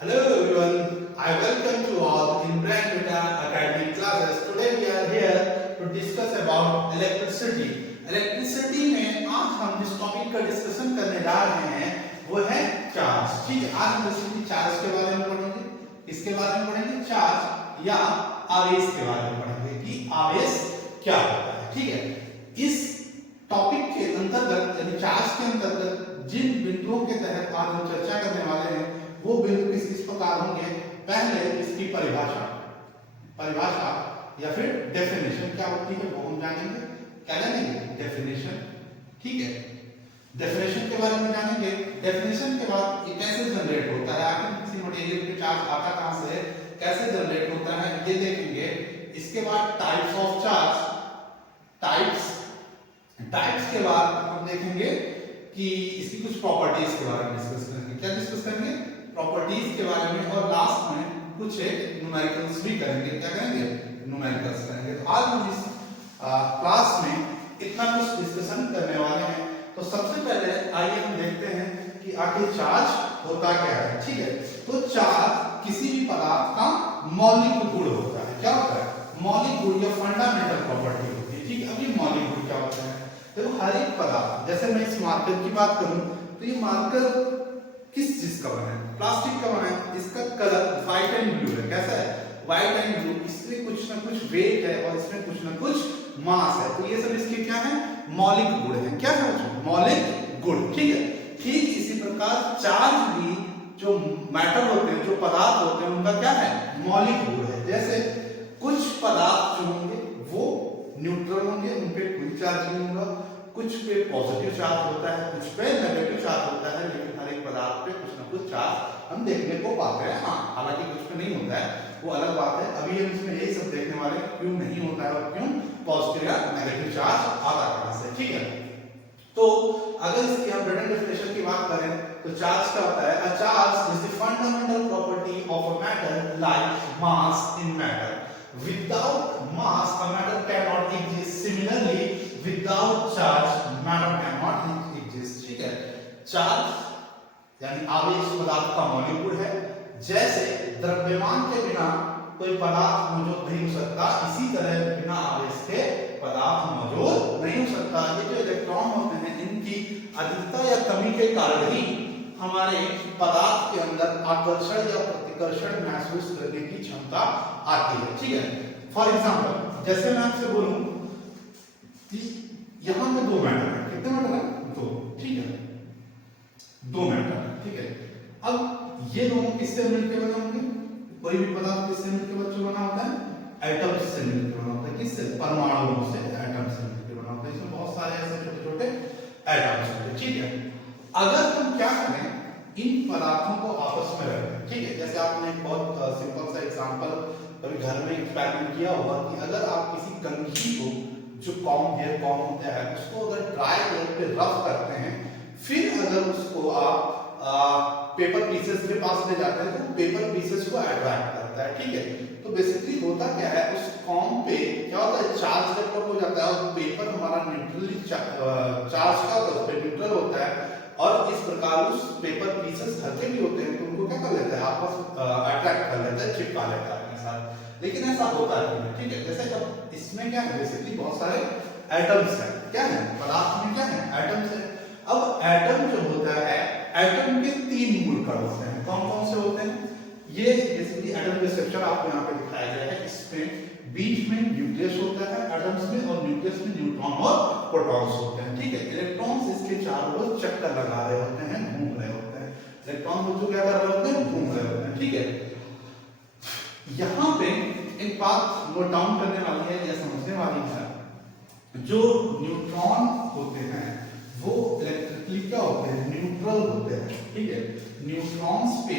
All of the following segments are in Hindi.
Hello everyone, I welcome you all in Brand Beta Academic classes. Today we are here to discuss about electricity. Electricity में आज हम जिस टॉपिक का डिस्कशन करने जा रहे हैं वो है चार्ज। ठीक है, आज हम बेसिकली चार्ज के बारे में पढ़ेंगे। इसके बारे में पढ़ेंगे चार्ज या आवेश के बारे में पढ़ेंगे कि आवेश क्या होता है। ठीक है, इस टॉपिक के अंतर्गत यानी चार्ज के अंतर्गत जिन बिंदुओं के तहत आज हम चर्चा करने वाले हैं वो बिंदु किस प्रकार होंगे। पहले इसकी परिभाषा या फिर डेफिनेशन क्या होती है वो हम जानेंगे। क्या जानेंगे? डेफिनेशन। ठीक है, डेफिनेशन के बारे में जानेंगे। डेफिनेशन के बाद ये कैसे जनरेट होता है, आखिर किसी मटेरियल पे चार्ज आता कहां से है, कैसे जनरेट होता है ये देखेंगे। इसके बाद टाइप्स ऑफ चार्ज, टाइप्स के बाद हम देखेंगे कि इसकी कुछ प्रॉपर्टीज के बारे में डिस्कस करेंगे। क्या डिस्कस करेंगे? प्रॉपर्टीज के बारे में। और लास्ट में कुछ एक न्यूमेरिकल्स भी करेंगे। क्या करेंगे? न्यूमेरिकल्स करेंगे। तो आज हम इस क्लास में इतना कुछ डिस्कशन करने वाले हैं। तो सबसे पहले आइए हम देखते हैं कि आखिर चार्ज होता क्या है। ठीक है, तो चार्ज किसी भी पदार्थ का मौलिक गुण होता है। क्या होता है? मौलिक गुण या फंडामेंटल प्रॉपर्टी होती है। ठीक है, अभी मौलिक गुण क्या होता है? देखो, हर एक पदार्थ, जैसे मैं इस मार्कर की बात करूं तो ये मार्कर किस चीज का बना है? प्लास्टिक का बना है। इसका कलर व्हाइट एंड ब्लू है। कैसा है? White and blue. इसमें कुछ ना कुछ वेट है और इसमें कुछ ना कुछ मास है। तो ये सब इसके क्या है? मौलिक गुण है। क्या है? मौलिक गुण। ठीक है, ठीक इसी प्रकार चार्ज भी जो मैटर होते हैं, जो पदार्थ होते हैं, उनका क्या है? मौलिक गुण है। जैसे कुछ पदार्थ जो होंगे वो न्यूट्रल होंगे, उन पे कोई चार्ज नहीं होगा। कुछ पे पॉजिटिव चार्ज होता है, कुछ पे नेगेटिव चार्ज होता है, लेकिन हर एक पदार्थ पे कुछ ना कुछ चार्ज हम देखने को पाते हैं। हाँ, हालांकि कुछ पे नहीं होता है, वो अलग बात है। अभी हम इसमें यही सब देखने वाले हैं, क्यों नहीं होता है और क्यों पॉजिटिव या नेगेटिव चार्ज आता कहां से। ठीक है, तो अगर इसकी हम रिटन डेफिनेशन की बात करें तो चार्ज क्या होता है? A charge is the fundamental property of a matter like mass in matter. Without mass, a matter cannot exist. Similarly, without charge, matter cannot exist. ठीक है, चार्ज यानी आवेश पदार्थ का मौलिक गुण है। जैसे द्रव्यमान के बिना कोई पदार्थ मौजूद नहीं हो सकता, इसी तरह बिना आवेश के पदार्थ मौजूद नहीं हो सकता। ये जो इलेक्ट्रॉन होते हैं, इनकी अधिकता या कमी के कारण ही हमारे पदार्थ के अंदर आकर्षण या प्रतिकर्षण महसूस करने की क्षमता आती है। ठीक है, फॉर एग्जांपल जैसे मैं आपसे बोलूं कि यहां में दो मैटर है। कितने मैटर है? दो। ठीक है, दो मैटर। ठीक है, अब ये दोनों किससे मिलकर बने होंगे? कोई भी पदार्थ किससे मिलकर बना होता है? एटम से मिलकर बना होता है। किससे? परमाणुओं से, एटम से मिलकर बना होता है। इसमें बहुत सारे ऐसे छोटे छोटे एटम्स होते हैं। ठीक है, अगर हम क्या करें, इन पदार्थों को आपस में रखें। ठीक है, जैसे आपने एक बहुत सिंपल सा एग्जांपल कभी घर में एक्सपेरिमेंट किया होगा कि अगर आप किसी कंघी को, जो हेयर कॉम होता है, उसको अगर ड्राई एयर पे रफ करते हैं, फिर अगर उसको आप पेपर पीसेस के पास ले जाते हैं तो पेपर पीसेस को अट्रैक्ट करता है। ठीक है, तो बेसिकली होता क्या है, उस कॉम पे क्या होता है? चार्ज डेवलप हो जाता है और पेपर हमारा न्यूट्रली चार्ज का होता है, न्यूट्रल होता है। और इस प्रकार उस पेपर पीसेस हल्के भी होते हैं तो उनको क्या कर लेता है? आपस अट्रैक्ट कर लेता है, चिपका लेता है अपने साथ। लेकिन ऐसा होता है। ठीक है, जैसे अब इसमें क्या है, बेसिकली बहुत सारे एटम्स हैं। क्या है? पदार्थ में क्या है? एटम्स है। अब एटम जो होता है, एटम के तीन मूल कण होते हैं। कौन कौन से होते हैं? ये बेसिकली एटम का स्ट्रक्चर आपको यहाँ पे दिखाया गया है। इसमें बीच में न्यूक्लियस होता है एटम्स में, और न्यूक्लियस में न्यूट्रॉन और प्रोटॉन्स होते हैं। ठीक है, इलेक्ट्रॉन्स इसके चारों ओर चक्कर लगा रहे होते हैं, घूम रहे होते हैं। इलेक्ट्रॉन बच्चों क्या कर रहे होते हैं? घूम रहे होते हैं। ठीक है, यहाँ पे एक बात नोट डाउन करने वाली है या समझने वाली है, जो न्यूट्रॉन होते हैं वो इलेक्ट्रिकली क्या होते हैं? न्यूट्रल होते हैं। ठीक है, न्यूट्रॉन्स पे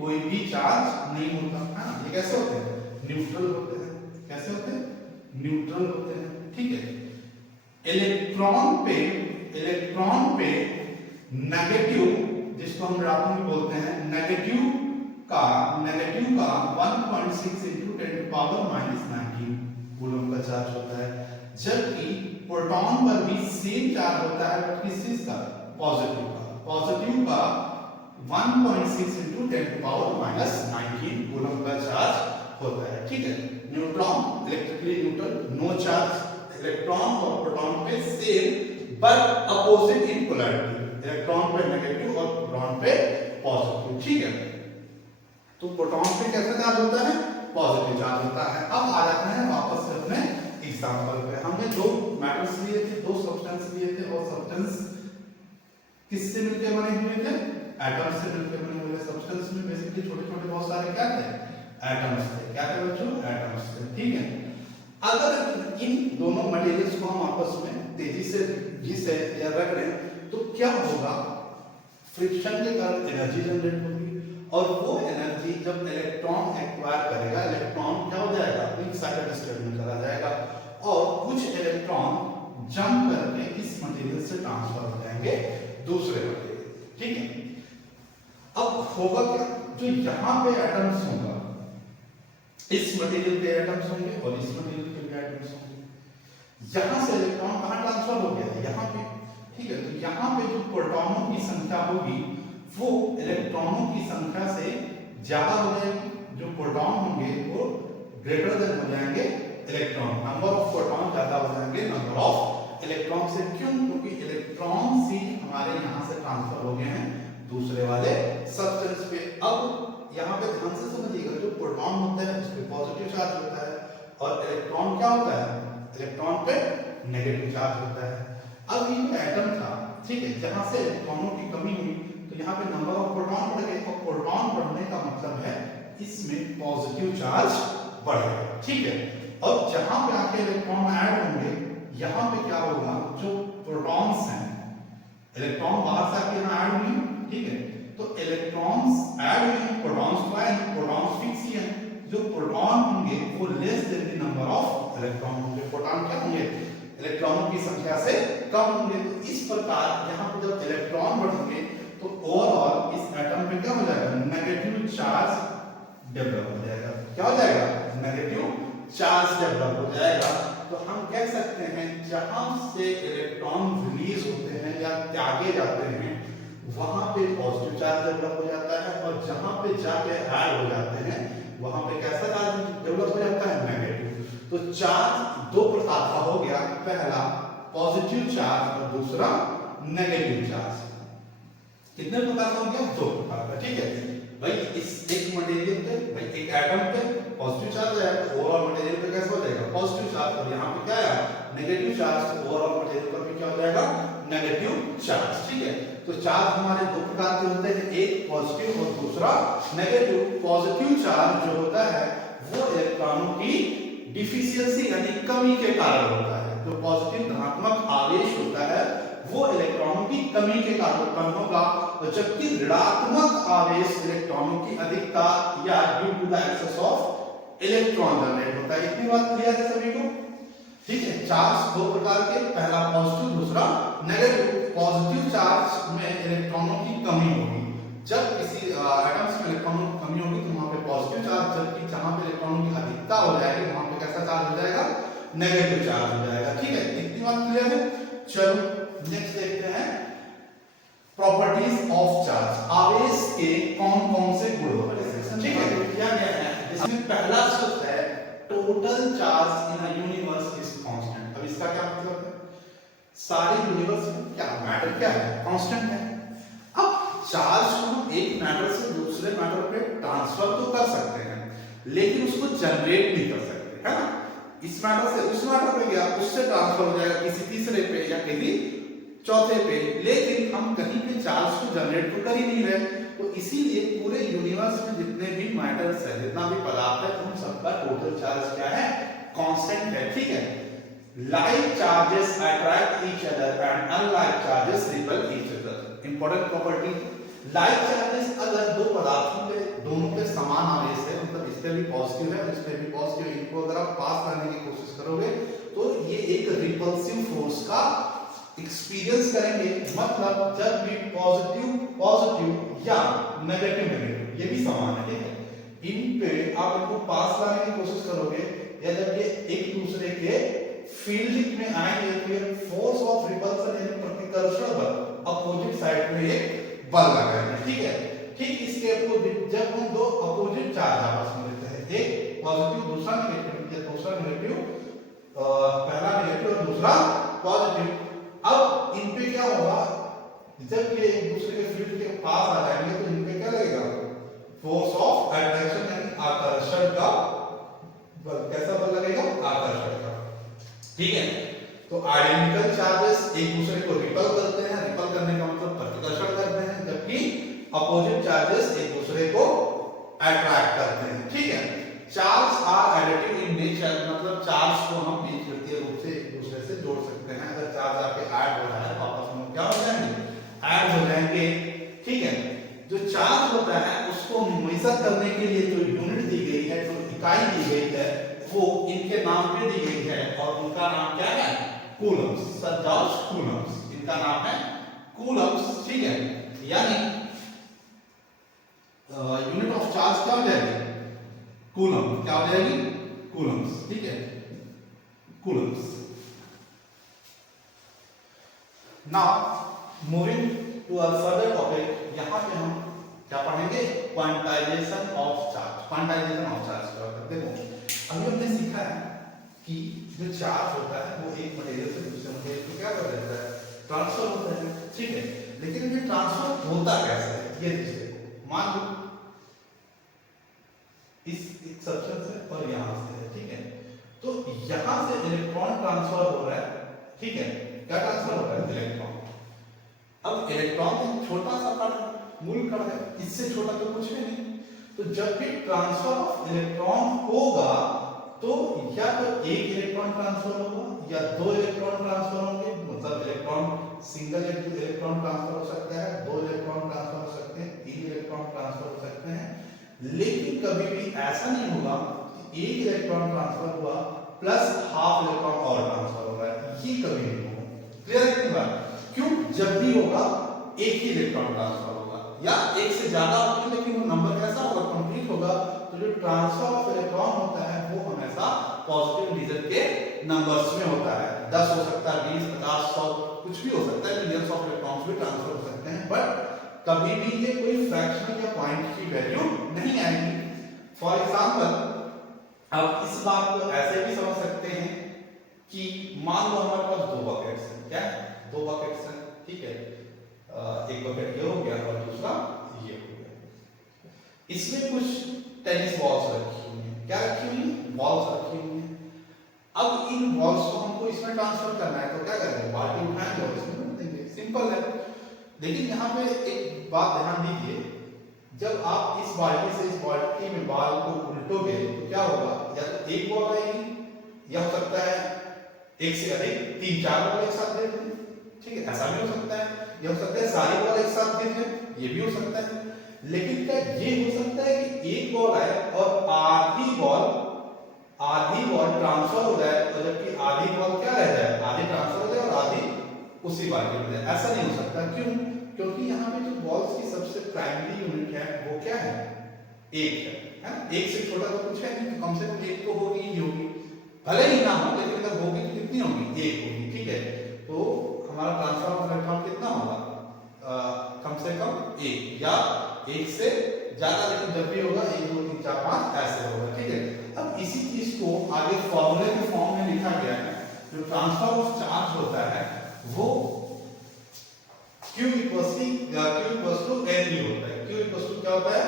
कोई भी चार्ज नहीं होता है। ये कैसे होते हैं? न्यूट्रल होते हैं। कैसे होते हैं? न्यूट्रल होते हैं। ठीक है, इलेक्ट्रॉन पे नेगेटिव, जिसको हम ऋणात्मक में बोलते हैं, नेगेटिव का 1.6 into 10⁻⁻⁹ कूलम का चार्ज होता है। जबकि प्रोटॉन पर भी सेम चार्ज होता है, बट किस चीज का? पॉजिटिव का। पॉजिटिव का 1.6 into 10 to power minus 19 coulomb का चार्ज होता है। ठीक है, neutron electrically neutral, no charge, electron और प्रोटॉन पे same but opposite in polarity, electron पे नेगेटिव और प्रोटॉन पे पॉजिटिव। ठीक है, तो प्रोटॉन पे कैसा चार्ज होता है, पॉजिटिव चार्ज होता है। अब आ जाते हैं वापस से अपने एग्जांपल पे। हमने दो मैटर्स लिए थे, दो सब्सटेंस लिए थे और सब्सटेंस किससे मिलकर बने हुए थे, एटम से मिलकर बने हुए। सब्सटेंस में बेसिकली छोटे छोटे बहुत सारे क्या थे, एटम्स थे। क्या थे बच्चों, एटम्स थे। ठीक है, अगर इन दोनों मटेरियल्स को हम आपस में तेजी से घिसे या रख रहे हैं तो क्या होगा, फ्रिक्शन के कारण एनर्जी जनरेट होगी और वो एनर्जी जब इलेक्ट्रॉन एक्वायर करेगा, इलेक्ट्रॉन क्या हो जाएगा, एक्साइटेड स्टेट में चला जाएगा और कुछ इलेक्ट्रॉन जंप करके इस मटेरियल से ट्रांसफर हो जाएंगे दूसरे मटेरियल। ठीक है, अब होगा क्या, जो यहाँ पे एटम्स होगा, इस मटेरियल पे एटम्स होंगे और इस मटेरियल पे भी एटम्स होंगे। यहां से इलेक्ट्रॉन कहां ट्रांसफर हो गया है, यहाँ पे। ठीक है, तो यहाँ पे जो प्रोटॉनों की संख्या होगी वो इलेक्ट्रॉनों की संख्या से ज्यादा हो जाएगी, जो प्रोटॉन होंगे वो ग्रेटर देन हो जाएंगे इलेक्ट्रॉन, नंबर ऑफ प्रोटॉन ज्यादा हो जाएंगे नंबर ऑफ इलेक्ट्रॉन से। क्यों, क्योंकि इलेक्ट्रॉन ही हमारे यहाँ से ट्रांसफर हो गए हैं दूसरे वाले सब्सटेंस पे। अब यहाँ पे ध्यान से समझिएगा, जो प्रोटॉन होता है उस पे पॉजिटिव चार्ज होता है और इलेक्ट्रॉन क्या होता है, इलेक्ट्रॉन पे नेगेटिव चार्ज होता है। अब ये जो एटम था, ठीक है, जहां से इलेक्ट्रॉनों की कमी हुई तो यहाँ पे नंबर ऑफ प्रोटॉन बढ़ गए और प्रोटॉन बढ़ने का मतलब है इसमें पॉजिटिव चार्ज बढ़ेगा। ठीक है, और जहां पे आके इलेक्ट्रॉन ऐड होंगे यहाँ पे क्या होगा, जो प्रोटॉन्स हैं, इलेक्ट्रॉन बाहर से आके यहाँ ऐड हुए। ठीक है, तो इलेक्ट्रॉन्स ऐड हुए, प्रोटॉन्स तो आए, प्रोटॉन्स फिक्स ही हैं। जो प्रोटॉन होंगे वो less than the number of electron होंगे, प्रोटॉन क्या होंगे, इलेक्ट्रॉनों की संख्या से कम होंगे। तो इस प्रकार यहाँ पे जब इलेक्ट्रॉन बढ़ेंगे तो ओवरऑल इस एटम पे क्या हो जाएगा, नेगेटिव चार्ज डेवलप हो जाएगा। क्या हो जाएगा, नेगेटिव चार्ज डेवलप हो जाएगा। तो हम कह सकते हैं जहां से इलेक्ट्रॉन रिलीज होते हैं या त्यागे जाते हैं वहां पे पॉजिटिव चार्ज डेवलप हो जाता है और जहां पे जाके ऐड हो जाते हैं वहां पे कैसा चार्ज डेवलप हो जाता है, नेगेटिव। तो चार्ज दो प्रकार का हो गया, पहला पॉजिटिव चार्ज और दूसरा नेगेटिव चार्ज। कितने प्रकार का हो गया, दो प्रकार का। ठीक है भाई, इस एक मटेरियल पे, भाई एक एटम पे पॉजिटिव चार्ज है तो ओवरऑल मटेरियल पे कैसा हो जाएगा, पॉजिटिव चार्ज। और यहाँ पे क्या है, नेगेटिव चार्ज, तो ओवरऑल मटेरियल पर भी क्या हो जाएगा, नेगेटिव चार्ज। ठीक है, तो चार्ज हमारे दो प्रकार के होते हैं, एक पॉजिटिव और दूसरा नेगेटिव। पॉजिटिव चार्ज जो होता है वो इलेक्ट्रॉनों की डिफिशियंसी यानी कमी के कारण होता है। जो पॉजिटिव धनात्मक आवेश होता है वो इलेक्ट्रॉनों की कमी के कारण उत्पन्न होगा, और जबकि ऋणात्मक आवेश इलेक्ट्रॉनों की अधिकता या due to the excess of electron generate होता है। इतनी बात क्लियर है सभी को। ठीक है, चार्ज दो प्रकार के, पहला पॉजिटिव, दूसरा नेगेटिव। पॉजिटिव चार्ज में इलेक्ट्रॉनों की कमी होगी, जब किसी एटम्स में इलेक्ट्रॉनों की कमी होगी तो वहां पे पॉजिटिव चार्ज, जबकि जहां पे इलेक्ट्रॉनों की अधिकता हो जाएगी वहां पे कैसा चार्ज हो जाएगा, नेगेटिव चार्ज हो जाएगा। ठीक है, इतनी बात क्लियर है। चलो नेक्स्ट देखते हैं प्रॉपर्टीज ऑफ चार्ज, आवेश के कौन कौन से गुण होते हैं। ठीक है, क्या क्या है, इसमें पहला शब्द है total charge in a universe is constant. अब इसका क्या मतलब है, सारे यूनिवर्स में क्या मैटर क्या है, कांस्टेंट है। अब चार्ज को हम एक मैटर से दूसरे मैटर पे ट्रांसफर तो कर सकते हैं लेकिन उसको जनरेट नहीं कर सकते, है ना। इस मैटर से उस मैटर पे गया, उससे ट्रांसफर हो जाएगा किसी तीसरे पे या किसी चौथे पे, लेकिन हम कहीं पे चार्ज को जनरेट तो कर ही नहीं रहे। तो इसीलिए पूरे यूनिवर्स में जितने भी मैटर्स है, जितना भी पदार्थ है, उन सबका टोटल चार्ज क्या है, कांस्टेंट है। ठीक है, like charges attract each other and unlike charges repel each other। Important property, like charges अगर दो पदार्थों पे दोनों पे समान आवेश है, मतलब इस पे भी पॉजिटिव है, इस पे भी पॉजिटिव, इनको अगर आप पास करने की कोशिश करोगे तो ये एक रिपल्सिव फोर्स का एक्सपीरियंस करेंगे। मतलब जब भी पॉजिटिव पॉजिटिव या नेगेटिव नेगेटिव ये भी समान है। ठीक है, इन पे आप इनको पास लाने की कोशिश करोगे या जब ये एक दूसरे के फील्ड में आएंगे तो ये फोर्स ऑफ रिपल्सन यानी प्रतिकर्षण बल अपोजिट साइड में एक बल लगाएंगे, ठीक है। ठीक इसके अपोजिट जब हम दो अपोजिट चार्ज आपस में लेते हैं, एक पॉजिटिव दूसरा नेगेटिव, पहला नेगेटिव और दूसरा पॉजिटिव, अब इन पे क्या होगा, जब ये एक दूसरे के फील्ड के पास आ जाएंगे तो इन पे क्या लगेगा, फोर्स ऑफ अट्रैक्शन यानी आकर्षण का बल। कैसा बल लगेगा, आकर्षण का, ठीक है। तो आइडेंटिकल चार्जेस एक दूसरे को रिपल करते हैं, रिपल करने का मतलब प्रतिकर्षण करते हैं, जबकि अपोजिट चार्जेस एक दूसरे को अट्रैक्ट करते हैं, ठीक है। Charge are additive in nature, मतलब चार्ज को हम बीजगणितीय रूप से एक दूसरे से जोड़ सकते हैं। अगर चार्ज आपके ऐड हो रहा है तो आपस में क्या हो जाएंगे, ऐड हो जाएंगे, ठीक है। जो चार्ज होता है उसको मेजर करने के लिए जो यूनिट दी गई है, जो इकाई दी गई है, वो इनके नाम पे दी गई है और उनका नाम क्या है, कूलम्स। सर जॉर्ज कूलम्स, इनका नाम है कूलम्स, ठीक है। यानी यूनिट ऑफ चार्ज क्या हो जाएगी, कूलम, क्या हो जाएगी, कूलम्स, ठीक है, coulombs. Now moving to a further topic, यहां पे हम क्या पढ़ेंगे, quantisation of charge. Quantisation of charge क्या होता है, देखो अभी हमने सीखा है कि जो चार्ज होता है वो एक मटेरियल से दूसरे मटेरियल को क्या कर देता है, ट्रांसफर होता है, ठीक है। लेकिन ये ट्रांसफर होता कैसे है, ये देखिए, मान लो इस एक सब्सटेंस से और यहां से है, ठीक है। तो यहां से इलेक्ट्रॉन ट्रांसफर हो रहा है, ठीक है, क्या ट्रांसफर हो रहा है, इलेक्ट्रॉन। अब इलेक्ट्रॉन एक छोटा सा कण है, मूल कण है, इससे छोटा तो कुछ है नहीं। तो जब भी ट्रांसफर ऑफ इलेक्ट्रॉन होगा तो या तो एक इलेक्ट्रॉन ट्रांसफर होगा या दो इलेक्ट्रॉन ट्रांसफर होंगे, मतलब इलेक्ट्रॉन सिंगल इलेक्ट्रॉन ट्रांसफर हो सकता है, दो इलेक्ट्रॉन ट्रांसफर हो सकते हैं, तीन इलेक्ट्रॉन ट्रांसफर हो सकते हैं। लेकिन कभी भी ऐसा नहीं होगा कि एक इलेक्ट्रॉन ट्रांसफर हुआ प्लस हाफ इलेक्ट्रॉन और ट्रांसफर हो रहा है, ये कभी नहीं होगा। क्लियर है बात, क्यों, जब भी होगा एक ही इलेक्ट्रॉन ट्रांसफर होगा या एक से ज्यादा होगा, लेकिन वो नंबर कैसा होगा, कंप्लीट होगा। तो जो ट्रांसफर ऑफ इलेक्ट्रॉन होता है वो हमेशा पॉजिटिव इंटीजर के नंबर्स में होता है, 10 हो सकता है, 20, 50, 100, कुछ भी हो सकता है, मिलियंस ऑफ इलेक्ट्रॉन्स भी ट्रांसफर हो सकते हैं, बट कभी भी ये कोई फ्रैक्शनल या पॉइंट की वैल्यू नहीं आएगी। फॉर एग्जांपल अब इस बात को ऐसे भी समझ सकते हैं कि मान लो हमारे पास दो बकेट्स हैं, क्या दो बकेट्स हैं, ठीक है, एक बकेट ये हो गया और दूसरा ये हो गया। इसमें कुछ टेनिस बॉल्स रखी हुई हैं, क्या रखी हुई है, बॉल्स रखी हुई हैं। अब इन बॉल्स को हमको इसमें ट्रांसफर करना है तो क्या करेंगे, बाल्टी उठाएंगे और इसमें रख देंगे, सिंपल है। लेकिन यहाँ पे एक बात ध्यान दीजिए, जब आप इस बाल्टी से इस बाल्टी में बॉल को उल्टोगे तो क्या होगा, या तो एक बॉल आएगी या हो सकता है एक से अधिक 3-4 बॉल एक साथ दे दें, ठीक है, ऐसा भी हो सकता है। ये हो सकता है सारी बॉल एक साथ दे दें, ये भी हो सकता है। लेकिन क्या ये हो सकता है कि एक बॉल आए और आधी बॉल ट्रांसफर हो जाए और जबकि आधी बॉल क्या रह जाए, आधी ट्रांसफर हो जाए और आधी उसी बाल्टी में जाए, ऐसा नहीं हो सकता। क्यों, क्योंकि यहाँ पे जो बॉल्स की सबसे प्राइमरी यूनिट है वो क्या है, एक है ना, एक से छोटा तो कुछ है नहीं, तो कम से कम एक तो होगी ही होगी, भले ही ना हो लेकिन अगर होगी तो कितनी होगी, एक होगी, ठीक है। तो हमारा ट्रांसफर ऑफ इलेक्ट्रॉन कितना होगा, कम से कम एक या एक से ज्यादा, लेकिन जब भी होगा 1 2 3 4 5 ऐसे होगा, ठीक है। अब इसी चीज को आगे फॉर्मूले के फॉर्म में लिखा गया है। जो ट्रांसफर ऑफ चार्ज होता है वो Q इक्वल्स टू NE होता है। Q इक्वल्स टू क्या होता है,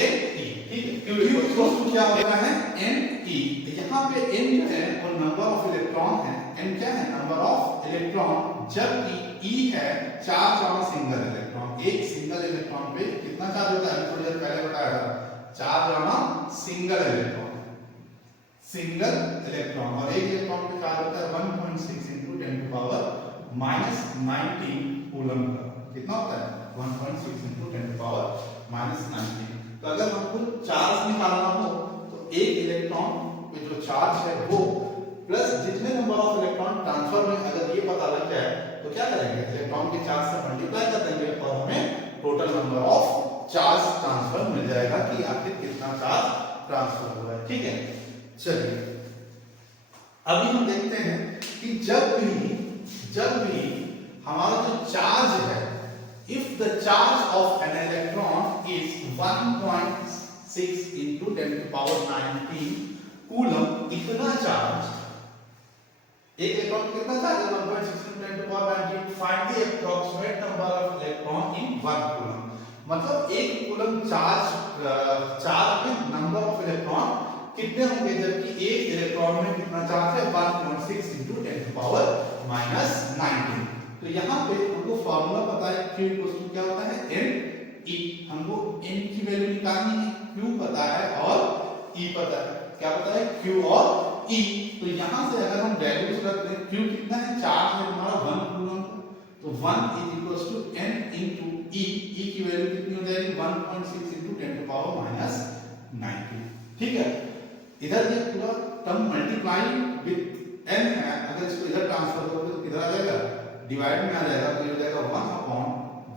NE, ठीक है। Q इक्वल्स टू क्या होता है, NE। यहाँ पे N जो है वो नंबर ऑफ इलेक्ट्रॉन है, N क्या है, नंबर ऑफ इलेक्ट्रॉन, जबकि E है चार्ज ऑन सिंगल इलेक्ट्रॉन। एक सिंगल इलेक्ट्रॉन पे कितना चार्ज होता है, थोड़ी देर पहले बताया था, charge on single electron, single electron, और एक इलेक्ट्रॉन पे चार्ज होता है 1.6 × 10⁻⁻19 कूलम का। कितना होता है, 1.6 × 10⁻⁻19। तो अगर हमको चार्ज निकालना हो तो एक इलेक्ट्रॉन पे जो चार्ज है वो प्लस जितने नंबर ऑफ इलेक्ट्रॉन ट्रांसफर में, अगर ये पता लग जाए तो क्या करेंगे, इलेक्ट्रॉन के चार्ज से मल्टीप्लाई कर देंगे और हमें total number of charge transfer मिल जाएगा कि आखिर कितना चार्ज ट्रांसफर हुआ है, ठीक है। चलिए अभी हम देखते हैं कि जब भी हमारा जो चार्ज है if the charge of an electron is 1.6 into 10 to the power 19 coulomb, इतना चार्ज, एक इलेक्ट्रॉन कितना चार्ज है 1.6 into 10 to the power 19, find the approximate number of electron in 1 coulomb. मतलब एक कूलम चार्ज में नंबर ऑफ इलेक्ट्रॉन कितने होंगे, जबकि एक इलेक्ट्रॉन में कितना चार्ज है 1.6 into 10 to the power -19। तो यहाँ पे हमको फार्मूला पता है Q इक्वल टू क्या होता है N E, हमको N की वैल्यू निकालनी है, Q पता है और E पता है, क्या पता है Q और E। तो यहाँ से अगर हम वैल्यूज रखते हैं, Q कितना है, चार्ज है हमारा 1 कूलम, तो 1 is equal to N into E, E की वैल्यू कितनी हो जाएगी 1.6 into 10 to the power -19। ठीक है, इधर ये पूरा टर्म मल्टीप्लाई विद n है, अगर इसको इधर ट्रांसफर करोगे तो किधर आ जाएगा, डिवाइड में आ जाएगा, तो ये हो जाएगा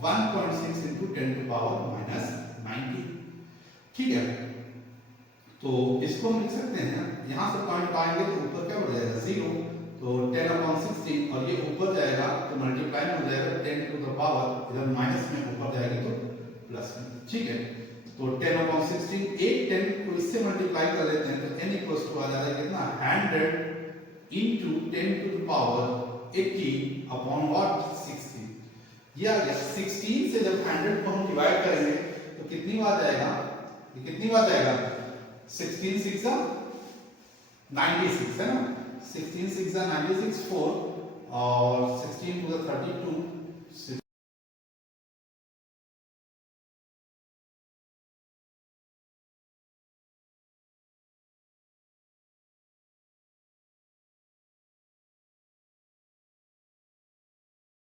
1/1.6 into 10 to the power -19। ठीक है, तो इसको हम लिख सकते हैं, यहाँ से पॉइंट पाएंगे तो ऊपर क्या हो जाएगा 0, तो 10/16 और ये ऊपर जाएगा तो मल्टीप्लाई में हो जाएगा 10 to the power, इधर माइनस में ऊपर जाएगी तो प्लस में। ठीक है, तो 10/16 एक 10 को इससे मल्टीप्लाई कर लेते हैं तो n इक्वल्स टू आ जाता है कितना 100 into 10 to the power 80 upon what 16। ये आ गया 16 से जब 100 को हम डिवाइड करेंगे तो कितनी बार जाएगा, ये कितनी बार जाएगा 16 6 96 है ना, 16 6 96 4 और 16 to the 32